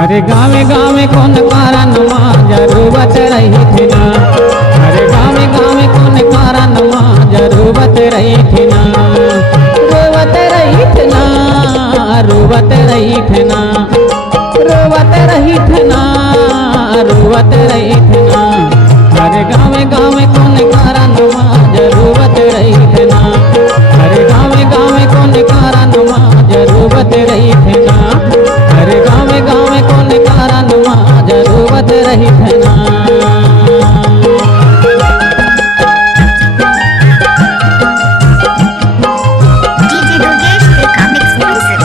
अरे गावे गावे कौन कारण माँ जरूरत रही थी ना। अरे गावे गावे कौन कारण माँ जरूरत रही थी ना। रोवत रही थी ना, रोवत रही थी ना, रोवत रही थी ना, रोवत रही थी ना। अरे गावे गावे कौन कारण माँ जरूरत रही थी ना। अरे गावे गावे कौन कारण माँ जरूरत रही थी ना। अरे गावे गावे कौन कारण माँ जरूरत रही थी ना। DJ Durgesh become exclusive.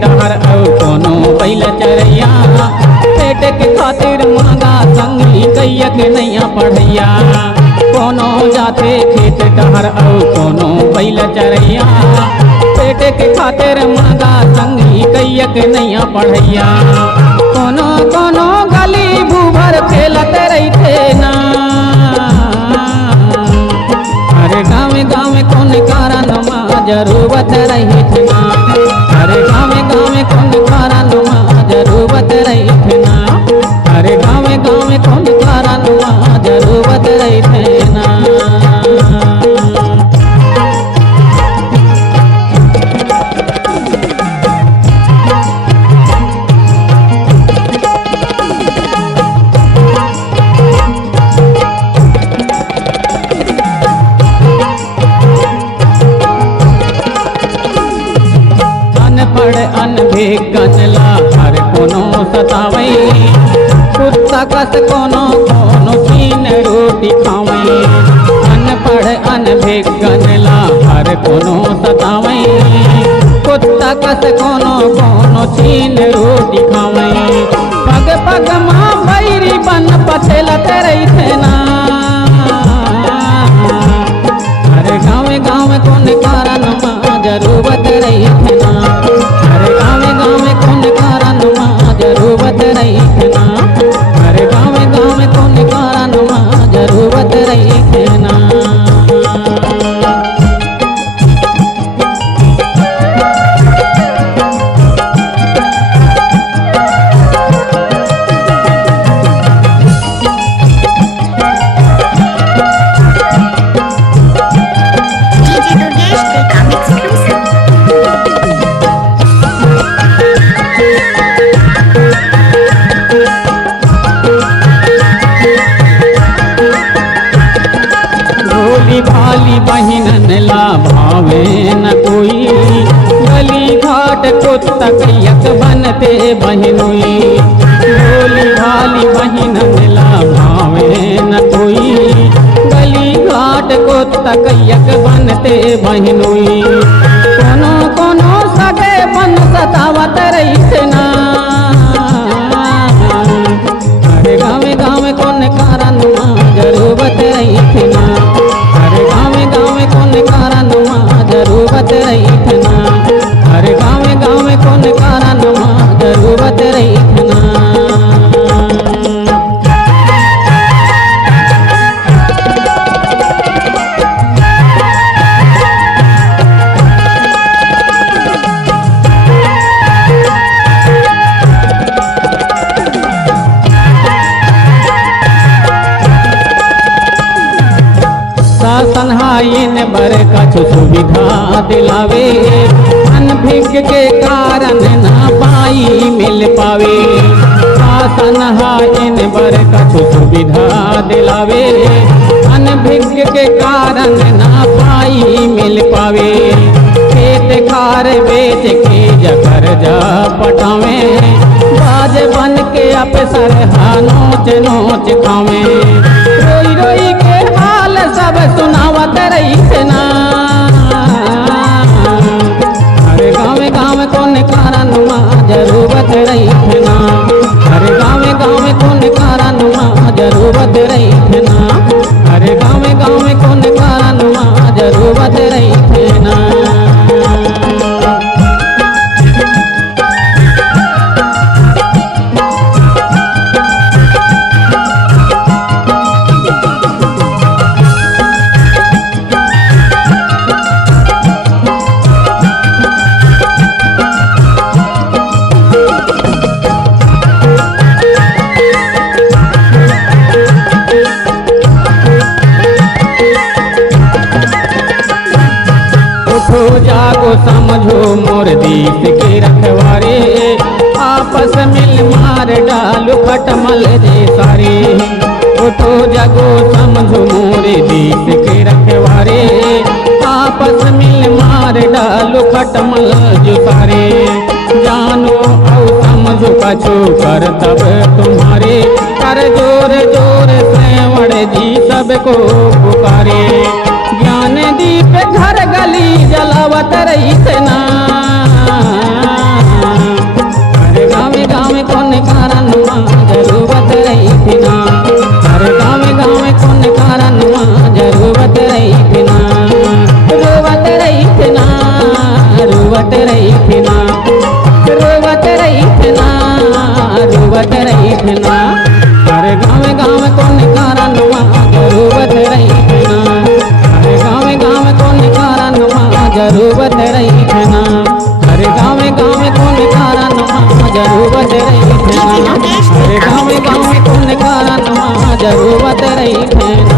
डहर और कोनो बैल चरैया, पेट के खातिर मांगा संगी कैया के नैया पढ़ैया। कोनो जाते खेत डहर और कोनो बैल चरैया, पेट के खातिर मांगा संगी कैया के नैया पढ़ैया। कोनो कोनो गली भूभर खेलत रहते ना। अरे गावे गावे कौन कारण माँ जरूरत रही थी ना। अरे गावे गावे कौन कारण माँ जरूरत रही थी ना। अरे गावे गावे कौन कारण माँ जरूरत रही थी ना। अनपढ़ अनभिज्ञला हर कोनो सतावई, कुत्ता कस कोनो कोनो छीन रोटी खावई। अनपढ़ अनभिज्ञला हर कोनो सतावई, कुत्ता कस कोनो कोनो छीन रोटी खावई। पग पग माँ बैरी बन पछेलत रही थे ना। अरे गावे गावे कौन कारण माँ जरूरत रही थी ना। अरे गावे गावे कौन कारण माँ जरूरत रही थी ना। अरे गावे गावे कौन कारण माँ जरूरत रही थी ना। DJ Durgesh become exclusive. भोली भाली बहिनन ला भावे न कोई, गली घाट कुत्ता कैयक बनते बहिनोई। भोली भाली बहिनन ला भावे न कोई, गली घाट कुत्ता कैयक बनते बहिनोई। कोनो कोनो सगे बन सतावत रही थे ना। अरे गावे गावे कौन कारण माँ जरूरत रही थी ना। अरे गावे गावे कौन कारण माँ जरूरत रही थी ना। अरे गावे गावे कौन कारण माँ जरूरत रही थी ना। शासन हाइन बर कछु सुविधा दिलावे, अनभिज्ञ के कारण ना पाई मिल पावे। शासन हाइन बर कछु सुविधा दिलावे, अनभिज्ञ के कारण ना पाई मिल पावे। खेत खार बेच के जकर जा पटावे, बाज बन के अफसर हा नोच नोच खावे। रोई रोई के हाल सब सुनावत रही थे ना। अरे गावे गावे कौन कारण माँ जरूरत रही थे ना। अरे गावे गावे कौन कारण माँ जरूरत रही थे ना। अरे गावे गावे कौन खटमल जे सारे उठो जगो समझो मोरे देश के रखवारे आपस मिल मार डालो खटमल जो सारे जानो औ समझो कछु कर तब तुम्हारे कर जोर जोर श्रवण जी सबको पुकारे ज्ञान दीप घर गली जलावत रही थे ना हर गाँव गाँव कौन कारण जरूरत रही थी ना हर गाँव गाँव कौन कारण जरूरत रही थी ना रोवत रही थी ना रोवत रही थी ना रोवत रही थी ना रोवत रही थी ना हर गाँव गाँव कौन कारण जरूरत रही थी ना हर गाँव गाँव कौन कारण जरूरत रही थी ना हर गाँव गाँव कौन कारण जरूरत रही थी ना हर गाँव गाँव कौन कारण जरूरत रही थी ना।